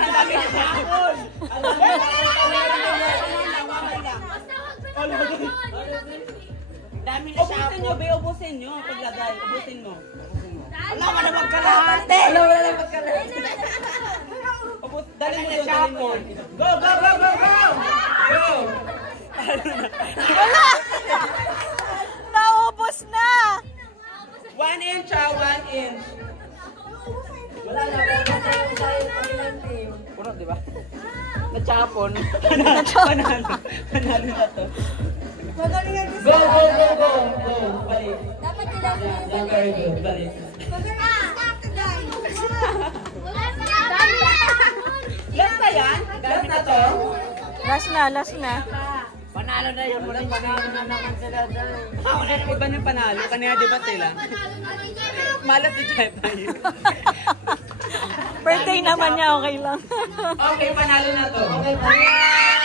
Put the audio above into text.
dami na sapon. Dami na sapon. Ubusin nyo, be. Ubusin nyo. Paglagay. Ubusin mo. Alam mo na magkalahati. Alam mo na magkalahati. Dali mo doon, dali mo. Go, go, go, go, go! Go! Wala! Naubos na! 1 inch, 1 inch. Wala na. Puno, di ba? Nachapon. Panalo. Panalo na to. Go, go, go, go. Go, balik. Dapat ilang Very good, balik. Last na yan? Last na to? Last na, last na. Panalo na yun. Panalo na naman sila dahil. Wala na iba ng panalo. Kanina di ba sila? Malas si Jeff tayo. Birthday naman niya, okay lang. Okay, panalo na to. Okay, panalo.